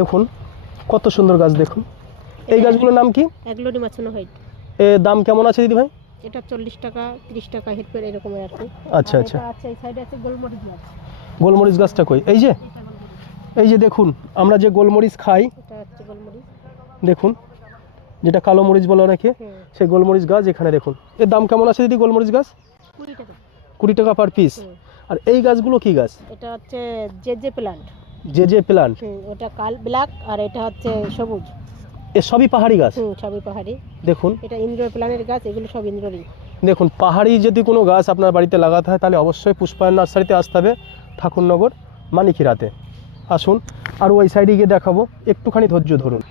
দেখুন কত সুন্দর গাছ দেখুন। এই গাছগুলোর নাম কি? এগুলোরই মাছানো হয় এ দাম কেমন আছে দিদি ভাই? এটা চল্লিশ টাকা তিরিশ টাকা হেরফের এরকমের আর কি। আচ্ছা আর আচ্ছা। এই সাইডে আছে গোলমরিচ গাছ গোলমরিচ গাছটা কই? এই যে? এই যে দেখুন আমরা যে গোলমরিচ খাই গোলমরিচ। দেখুন যেটা কালো মরিচ বলে অনেকে সেই গোলমরিচ গাছ এখানে দেখুন। এর দাম কেমন আছে দিদি গোলমরিচ গাছ? কুড়ি টাকা। কুড়ি টাকা পার পিস আর এই গাছগুলো কি গাছ? এটা হচ্ছে যে যে প্লান্ট। যে যে প্লান্ট ওটা কাল ব্ল্যাক আর এটা হচ্ছে সবুজ। এ সবই পাহাড়ি গাছ? হুম সবই পাহাড়ি। দেখুন। এটা ইন্দ্র প্লানের গাছ এগুলো সব ইন্দ্ররই। দেখুন পাহাড়ি যদি কোনো গাছ আপনার বাড়িতে লাগাতে হয় তাহলে অবশ্যই পুষ্পায়ন নার্সারিতে আসতে হবে ঠাকুরনগর মানিকিরাতে। আসুন আর ওই সাইডে গিয়ে দেখাবো একটুখানি ধৈর্য ধরুন।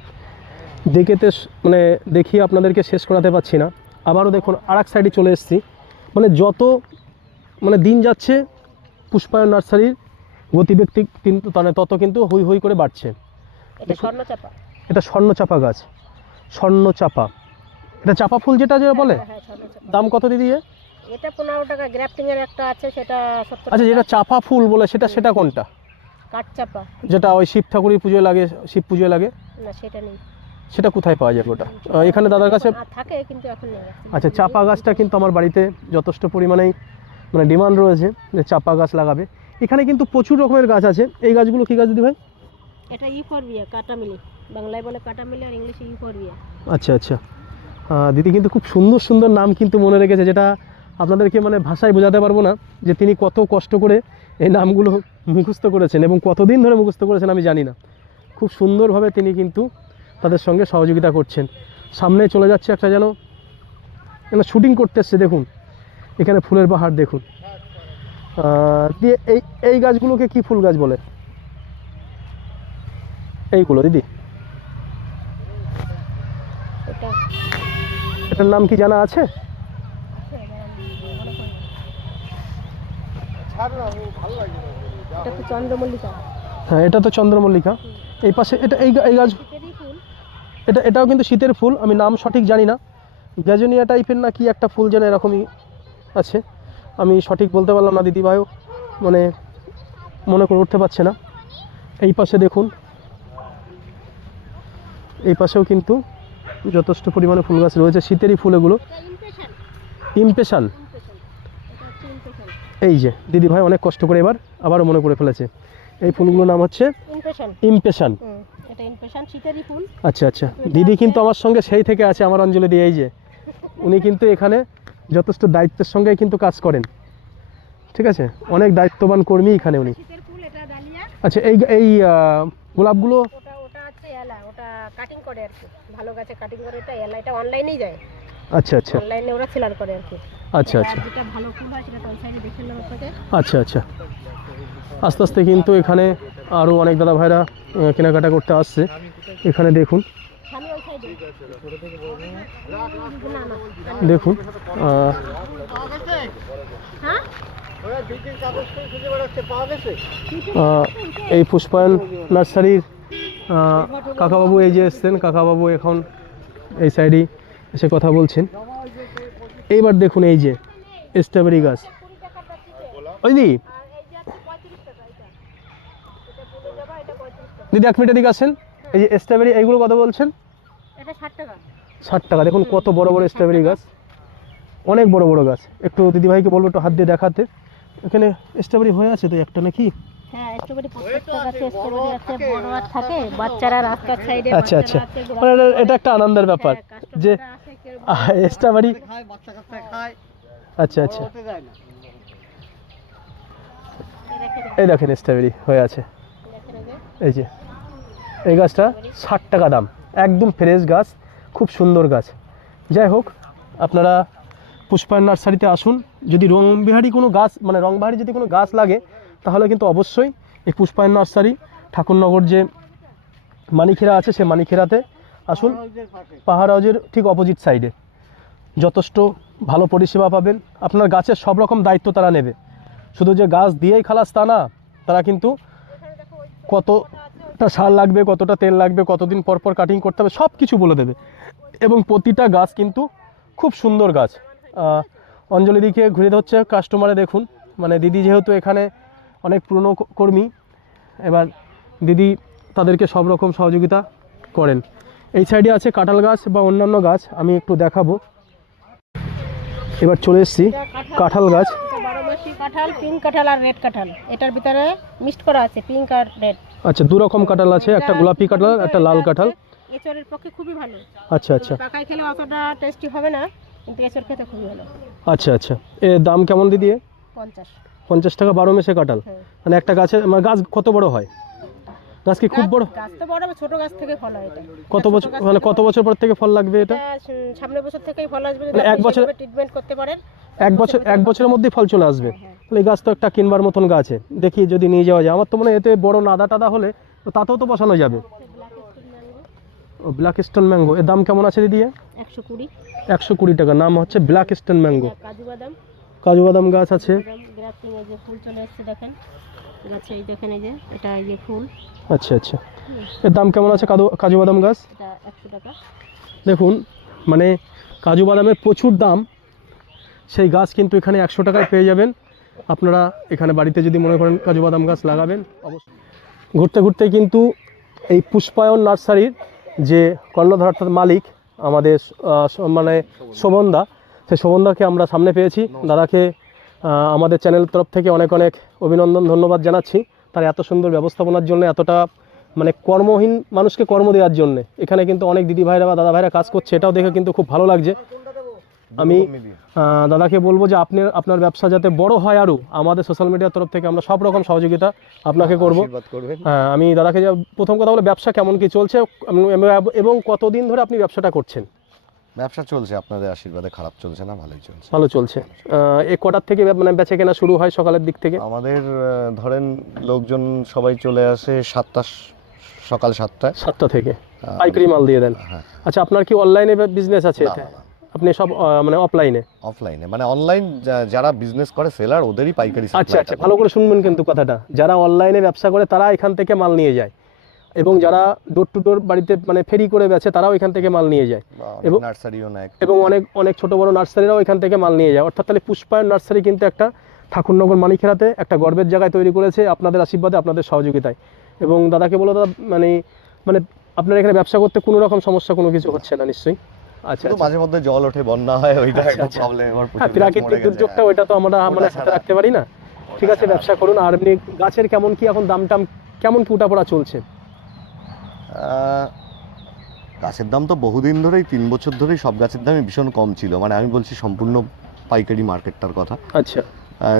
দেখেতে মানে দেখিয়ে আপনাদেরকে শেষ করাতে পারছি না। আবারও দেখুন আর এক সাইডে চলে এসেছি। মানে যত মানে দিন যাচ্ছে পুষ্পায়ন নার্সারির কিন্তু মানে তত কিন্তু হুই হুই করে বাড়ছে। এটা দেখুন। স্বর্ণ চাপা এটা স্বর্ণ চাপা গাছ। স্বর্ণ চাপা এটা চাপা ফুল যেটা যেটা বলে? হ্যাঁ স্বর্ণ চাপা দাম কত দিদি এটা পনেরো টাকা গ্রাফটিং এর একটা আছে সেটা আচ্ছা যেটা চাপা ফুল বলে সেটা সেটা কোনটা? কাঠ চাপা যেটা ওই শিব ঠাকুরের পুজোয় লাগে শিব পুজোয় লাগে? না সেটা নেই। সেটা কোথায় পাওয়া যাবে ওটা? এখানে দাদার কাছে থাকে কিন্তু এখন নেই। আচ্ছা চাপা গাছটা কিন্তু আমার বাড়িতে যথেষ্ট পরিমাণেই মানে ডিমান্ড রয়েছে যে চাপা গাছ লাগাবে। এখানে কিন্তু প্রচুর রকমের গাছ আছে। এই গাছগুলো কি গাছ দিদি ভাই? এটা ইউফরবিয়া কাটামিলি। বাংলায় বলে কাটামিলি আর ইংলিশে ইউফরবিয়া আচ্ছা আচ্ছা। দিদি কিন্তু খুব সুন্দর সুন্দর নাম কিন্তু মনে রেখেছে যেটা আপনাদেরকে মানে ভাষায় বোঝাতে পারব না যে তিনি কত কষ্ট করে এই নামগুলো মুখস্থ করেছেন এবং কতদিন ধরে মুখস্থ করেছেন আমি জানি না। খুব সুন্দরভাবে তিনি কিন্তু তাদের সঙ্গে সহযোগিতা করছেন। সামনে চলে যাচ্ছে একটা যেন যেন শুটিং করতে এসছে দেখুন। এখানে ফুলের বাহার দেখুন। দিয়ে এই এই গাছগুলোকে কি ফুল গাছ বলে? এইগুলো দিদি। এটা। এটার নাম কি জানা আছে? হ্যাঁ এটা তো চন্দ্রমল্লিকা। এই পাশে এটা এই এই গাছ এটা এটাও কিন্তু শীতের ফুল আমি নাম সঠিক জানি না। গ্যাজনিয়া টাইপের না কি একটা ফুল যেন এরকমই আছে। আমি সঠিক বলতে পারলাম না দিদিভাইও। মানে মনে করে উঠতে পারছে না। এই পাশে দেখুন। এই পাশেও কিন্তু যথেষ্ট পরিমাণে ফুল গাছ রয়েছে শীতেরই ফুল এগুলো। ইমপ্রেশন। এই যে দিদিভাই অনেক কষ্ট করে এবার আবারও মনে করে ফেলেছে। এই ফুলগুলোর নাম হচ্ছে ইমপেশান আচ্ছা আচ্ছা। দিদি কিন্তু আমার সঙ্গে সেই থেকে আছে আমার অঞ্জলি দিয়ে এই যে। উনি কিন্তু এখানে যথেষ্ট দায়িত্বের সঙ্গে কিন্তু কাজ করেন। ঠিক আছে? অনেক দায়িত্ববান কর্মী এখানে উনি। আচ্ছা এই এই গোলাপগুলো? আচ্ছা আচ্ছা। আচ্ছা আচ্ছা। আচ্ছা আচ্ছা। আস্তে আস্তে কিন্তু এখানে আরও অনেক দাদা ভাইরা কেনাকাটা করতে আসছে। এখানে দেখুন। দেখুন এই পুষ্পায়ন নার্সারির কাকাবাবু এই যে এসছেন, কাকাবাবু এখন এই সাইডেই এসে কথা বলছেন। এইবার দেখুন এই যে স্ট্রবেরি গাছ। ওই দি দিদি এক মিনিটের দিকে আসেন। এই যে স্ট্রবেরি এইগুলো কত বলছেন? ষাট টাকা। দেখুন কত বড় বড় স্ট্রবেরি গাছ। অনেক বড় বড় গাছ। একটু দিদিভাইকে বলব একটু হাত দিয়ে দেখাতে। এখানে স্ট্রবেরি হয়ে আছে তো একটা নাকি? হ্যাঁ স্ট্রবেরি প্রত্যেকটা গাছে স্ট্রবেরি আছে বড় আর থাকে বাচ্চারা রাস্তার সাইডে আচ্ছা আচ্ছা। মানে এটা- এটা একটা আনন্দের ব্যাপার। যে স্ট্রবেরি আচ্ছা আচ্ছা। এই দেখেন স্ট্রবেরি হয়ে আছে। এই যে এই গাছটা ষাট টাকা দাম। একদম ফ্রেশ গাছ। খুব সুন্দর গাছ। যাই হোক, আপনারা পুষ্পায়ন নার্সারিতে আসুন। যদি রংবিহারি কোনো গাছ মানে রংবাহারি যদি কোনো গাছ লাগে, তাহলে কিন্তু অবশ্যই এই পুষ্পায়ন নার্সারি, ঠাকুরনগর যে মানিখেরা আছে সে মানিখেরাতে আসুন। পাহাড় হাউজের ঠিক অপোজিট সাইডে যথেষ্ট ভালো পরিষেবা পাবেন। আপনার গাছের সব রকম দায়িত্ব তারা নেবে। শুধু যে গাছ দিয়েই খালাস তা না, তারা কিন্তু কতটা সার লাগবে, কতটা তেল লাগবে, কতদিন পর পর কাটিং করতে হবে সব কিছু বলে দেবে। এবং প্রতিটা গাছ কিন্তু খুব সুন্দর গাছ। অঞ্জলি দিকে ঘুরে হচ্ছে কাস্টমারে দেখুন। মানে দিদি যেহেতু এখানে অনেক পুরনো কর্মী, এবার দিদি তাদেরকে সব রকম সহযোগিতা করেন। এই সাইডে আছে কাঁঠাল গাছ বা অন্যান্য গাছ, আমি একটু দেখাবো। এবার চলে এসেছি কাঁঠাল গাছ। কাঁঠাল পিঙ্ক কাঁঠাল আর রেড কাঁঠাল। এটার ভিতরে মিক্সড করা আছে পিঙ্ক আর রেড আচ্ছা দু রকম কাঁঠাল আছে একটা গোলাপি কাঁঠাল একটা লাল কাঁঠাল এচরের পক্ষে খুবই ভালো। আচ্ছা আচ্ছা। পাকায় খেলে অতটা টেস্টি হবে না কিন্তু এচর খেতে খুবই ভালো। আচ্ছা আচ্ছা। এর দাম কেমন দিদি এ? পঞ্চাশ। পঞ্চাশ টাকা বারো মেসে কাঁঠাল। হ্যাঁ। মানে একটা গাছের মানে গাছ কত বড় হয়? গাছ কি খুব বড়? গাছ তো বড় ছোট গাছ থেকে ফল হয় এটা। কত বছর মানে কত বছর পর থেকে ফল লাগবে এটা? সামনের বছর থেকেই ফল আসবে মানে এক বছর- ট্রিটমেন্ট করতে পারেন। এক বছর এক বছরের মধ্যেই ফল চলে আসবে। হ্যাঁ। তাহলে এই গাছ তো একটা কিনবার মতন গাছ দেখি যদি নিয়ে যাওয়া যায়। আমার তো মনে হয় এতে বড় নাদা টাদা হলে তো তাতেও তো বসানো যাবে। ও ব্ল্যাক স্টোন ম্যাঙ্গো এর দাম কেমন আছে দিদি একশো কুড়ি। একশো কুড়ি টাকা। নাম হচ্ছে ব্ল্যাক স্টোন ম্যাঙ্গো কাজু বাদাম। কাজু বাদাম গাছ আছে। বাদাম গ্রাফটিং এই যে ফুল চলে এসছে দেখেন। গাছে এই দেখেন এই যে এটা এই ফুল। আচ্ছা আচ্ছা। এর দাম কেমন আছে কাজু কাজু বাদাম গাছ? এটা একশো টাকা। দেখুন মানে কাজু বাদামের প্রচুর দাম। সেই গাছ কিন্তু এখানে একশো টাকায় পেয়ে যাবেন। আপনারা এখানে বাড়িতে যদি মনে করেন কাজু বাদাম গাছ লাগাবেন অবশ্যই। ঘুরতে ঘুরতে কিন্তু এই পুষ্পায়ন নার্সারির যে কর্ণধার অর্থাৎ মালিক আমাদের মানে শোভনদা সেই শোভনদাকে আমরা সামনে পেয়েছি। দাদাকে আমাদের চ্যানেলের তরফ থেকে অনেক অনেক অভিনন্দন ধন্যবাদ জানাচ্ছি তার এত সুন্দর ব্যবস্থাপনার জন্য এতটা মানে কর্মহীন মানুষকে কর্ম দেওয়ার জন্য। এখানে কিন্তু অনেক দিদি ভাইরা বা দাদা ভাইরা কাজ করছে এটাও দেখে কিন্তু খুব ভালো লাগছে। আমি দাদাকে বলব যে আপনি আপনার ব্যবসা যাতে বড় হয় আরও আমাদের সোশ্যাল মিডিয়ার তরফ থেকে আমরা সব রকম সহযোগিতা আপনাকে করব। হ্যাঁ আমি দাদাকে যা প্রথম কথা হলো ব্যবসা কেমন কি চলছে এবং- কতদিন ধরে আপনি ব্যবসাটা করছেন? ব্যবসা চলছে আপনাদের আশীর্বাদে খারাপ চলছে না ভালোই চলছে। ভালো চলছে। এ কটার থেকে মানে বেচে কেনা শুরু হয় সকালের দিক থেকে? আমাদের ধরেন লোকজন সবাই চলে আসে সাতটা সকাল সাতটায়। সাতটা থেকে। পাইকারি মাল দিয়ে দেন। হ্যাঁ। আচ্ছা আপনার কি অনলাইনে বিজনেস আছে আপনি সব মানে অফলাইনে অফলাইনে মানে অনলাইন যারা বিজনেস করে সেলার ওদেরই পাইকারি আচ্ছা আচ্ছা ভালো করে শুনবেন কিন্তু কথাটা। যারা অনলাইনে ব্যবসা করে তারা এখান থেকে মাল নিয়ে যায়। এবং যারা ডোর টু ডোর বাড়িতে মানে ফেরি করে বেচে তারাও এখান থেকে মাল নিয়ে যায়। এবং- নার্সারিও নেয়। এবং অনেক অনেক ছোট বড় নার্সারিরাও এখান থেকে মাল নিয়ে যায়। অর্থাৎ তাহলে পুষ্পায়ন নার্সারি কিন্তু একটা ঠাকুরনগর মানিকেরাতে একটা গর্বের জায়গায় তৈরি করেছে আপনাদের আশীর্বাদে আপনাদের সহযোগিতায়। এবং দাদাকে বলো দাদা মানে মানে আপনার এখানে ব্যবসা করতে কোনো রকম সমস্যা কোনো কিছু হচ্ছে না নিশ্চয়ই? আচ্ছা আচ্ছা। মাঝে মধ্যে জল ওঠে বন্যা হয় ওইটা আচ্ছা, একটা। প্রবলেম হ্যাঁ প্রাকৃতিক দুর্যোগটা। ওইটা তো আমরা হাতে ছাড়া- রাখতে পারি না? ঠিক আছে ব্যবসা করুন। আর এমনি গাছের কেমন কি এখন দাম টাম কেমন কি উঠাপড়া চলছে? গাছের দাম তো বহুদিন ধরেই তিন বছর ধরেই সব গাছের দামই ভীষণ কম ছিল। মানে আমি বলছি সম্পূর্ণ পাইকারি মার্কেটটার কথা। আচ্ছা।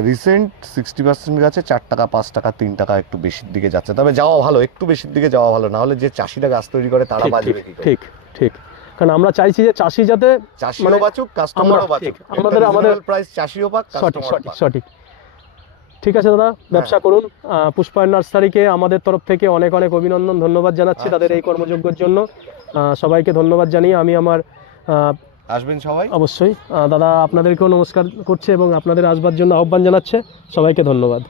রিসেন্ট সিক্সটি পার্সেন্ট গাছে চার টাকা পাঁচ টাকা তিন টাকা একটু বেশির দিকে যাচ্ছে। তবে যাওয়া ভালো একটু বেশির দিকে যাওয়া ভালো। না হলে যে চাষিরা গাছ তৈরি করে তারা করে? ঠিক ঠিক। কারণ আমরা চাইছি যে চাষি যাতে মানে বাঁচুক কাস্টমারও বাঁচুক। আমাদের- আমাদের- প্রাইস চাষিও পাক সঠিক সঠিক সঠিক। ঠিক আছে দাদা ব্যবসা করুন। পুষ্পায়ন নার্সারিকে আমাদের তরফ থেকে অনেক অনেক অভিনন্দন ধন্যবাদ জানাচ্ছি তাদের এই কর্মযোগ্যের জন্য। সবাইকে ধন্যবাদ জানিয়ে আমি আমার আসবেন সবাই? অবশ্যই। দাদা আপনাদেরকেও নমস্কার করছে এবং আপনাদের আসবার জন্য আহ্বান জানাচ্ছে। সবাইকে ধন্যবাদ।